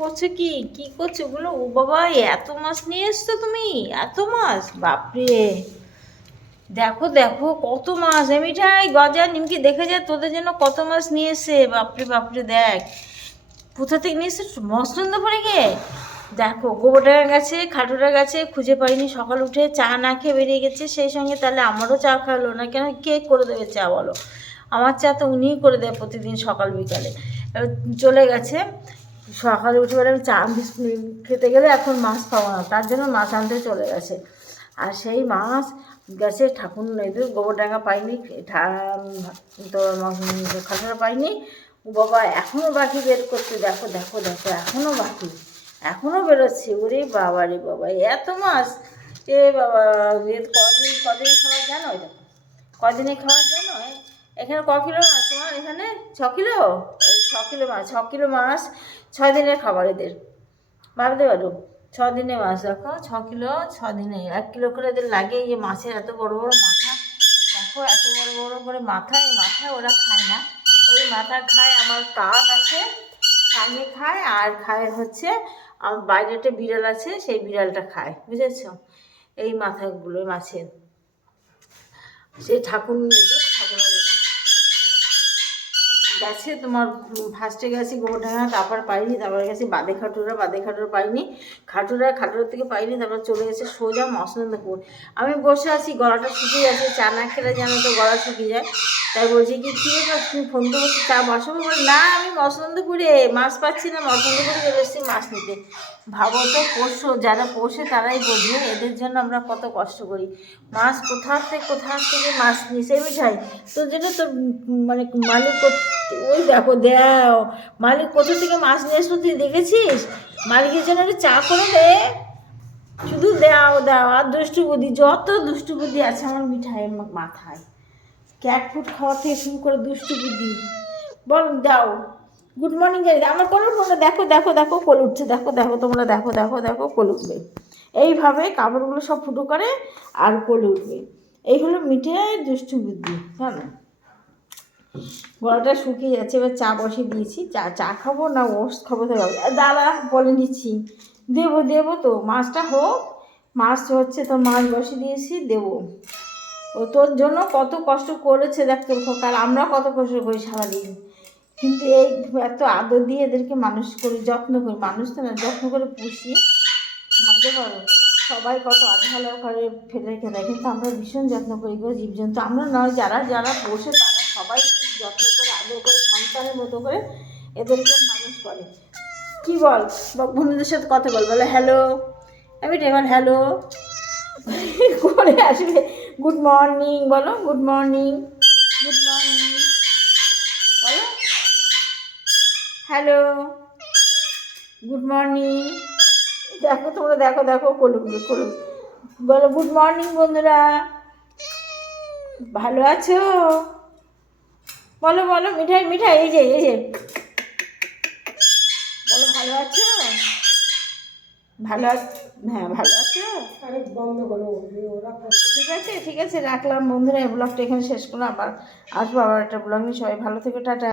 করছো কি কি করছো ওগুলো? ও বাবা, এত মাছ নিয়ে এসছো তুমি? এত মাছ, বাপরে! দেখো দেখো কত মাছ। এমিঠাই গজা নিমকি দেখে যা, তোদের জন্য কত মাছ নিয়ে এসে। বাপরে বাপরে, দেখ কোথা থেকে নিয়ে এসে, মসলন্দপুরে গিয়ে। দেখো গোবরডাঙ্গা গেছে, খাটুরা গেছে, খুঁজে পাইনি, সকাল উঠে চা না খেয়ে বেরিয়ে গেছে। সেই সঙ্গে তাহলে আমারও চা খাওয়ালো না কেন? কে করে দেবে চা বলো? আমার চা তো উনিই করে দেয় প্রতিদিন সকাল বিকালে। এবার চলে গেছে। সকালে উঠে বেড়ে আমি চা বিস্কুট খেতে গেলে এখন মাছ পাবো না, তার জন্য মাছ আনতে চলে গেছে। আর সেই মাছ গেছে ঠাকুর এদের গোবরডাঙ্গা পাইনি, তোর খাটারা পাইনি। ও বাবা, এখনও বাকি বের করতে, দেখো দেখো দেখো, এখনও বাকি, এখনও বেরোচ্ছে। ওরে বাবা রে বাবা, এত মাছ! এ বাবা, কদিন কদিনে খাবার জানো? এটা কদিনে খাবার জানো? এখানে ক কিলো মাছ তোমার এখানে? 6 কিলো? 6 কিলো মাছ, 6 কিলো মাছ 6 দিনের খাবার এদের। ভাবতে পারো, 6 দিনে মাছ, দেখো 6 কিলো 6 দিনে 1 কিলো করে এদের লাগে। এই যে মাছের এত বড় বড় মাথা, দেখো এত বড় বড় করে মাথা। এই মাথা ওরা খায় না, এই মাথা খায় আমার কাক আছে, কাকে খায়। আর খায় হচ্ছে আমার বাইরে একটা বিড়াল আছে, সেই বিড়ালটা খায়, বুঝেছ? এই মাথাগুলো মাছের, সেই ঠাকুর ঠাকুর গেছে তোমার। ফার্স্টে গেছি গোবরডাঙ্গা, তারপর পাইনি, তারপরে গেছি বাদে খাটুরা, বাদে খাটুরা পাইনি, খাটুরা থেকে পাইনি, তারপর চলে গেছে সোজা মসলন্দপুর। আমি বসে আছি, গলাটা শুকিয়ে যাচ্ছে, চা না খেলে জানো তো গলা শুকিয়ে যায়। তাই বলছি কি কী ব্যাপার, তুমি ফোন তো করছি, চা বসাবো? বলে না, আমি মসলন্দপুরে মাছ পাচ্ছি না, মসলন্দপুরে চলে এসেছি মাছ নিতে। ভাবো তো, যারা পোষে তারাই বোঝে এদের জন্য আমরা কত কষ্ট করি। মাছ কোথা থেকে মাছ নিয়ে মিঠাই তোর জন্য। তোর মানে মালিক ওই দেখো দেও, মালিক কোথা থেকে মাছ নিয়ে আসবো তুই দেখেছিস? মালিকের জন্য একটু চা করে দে, শুধু দাও দাও। আর দুষ্টু বুদ্ধি, যত দুষ্টু বুদ্ধি আছে আমার মিঠাই মাথায়, ক্যাট ফুড খাওয়া থেকে শুরু করে দুষ্টু বুদ্ধি। বল দাও। গুড মর্নিং জানি, আমার কোল উঠবো না, দেখো দেখো দেখো কোল উঠছে, দেখো দেখো তোমরা দেখো দেখো দেখো কোল উঠবে। এইভাবে কাপড়গুলো সব ফুটো করে আর কোল উঠবে। এই হলো মিঠাই দুষ্টু বুদ্ধি, জানো? গলাটা শুকিয়ে যাচ্ছে, এবার চা বসিয়ে দিয়েছি। চা খাবো না ওটস খাবো, তো দাঁড়া বলে নিচ্ছি। দেবো তো, মাছটা হোক। মাছ হচ্ছে, তোর মাছ বসিয়ে দিয়েছি, দেবো। ও তোর জন্য কত কষ্ট করেছে দেখ তোর খোকার, আমরা কত কষ্ট করি সারাদিন। কিন্তু এই এত আদর দিয়ে এদেরকে মানুষ করি, যত্ন করি, মানুষ তো না, যত্ন করে পুষি। ভাবতে পারো, সবাই কত আধভালো করে ফেলে রেখে দেয়, কিন্তু আমরা ভীষণ যত্ন করি গো জীবজন্তু। আমরা নয়, যারা যারা পোষে তারা সবাই খুব যত্ন করে, আদর করে, সন্তানের মতো করে এদেরকে মানুষ করে। কি বল, বন্ধুদের সাথে কথা বলে হ্যালো, আমি এবার হ্যালো করে আসবে। গুড মর্নিং বলো, গুড মর্নিং, গুড মর্নিং বলো, হ্যালো, গুড মর্নিং। দেখো তোমরা, দেখো দেখো করুন করুন, বলো গুড মর্নিং বন্ধুরা, ভালো আছো? বলো বলো, মিঠাই মিঠাই, এই যে বলো, ভালো আছো? ভালো আছো? হ্যাঁ ভালো আছো। আরে বন্ধ করো, ঠিক আছে রাখলাম বন্ধুরা। এই ব্লগটা এখানে শেষ করলাম, আবার আসবো আবার একটা ব্লগ নিয়ে। সবাই ভালো থেকো, টাটা।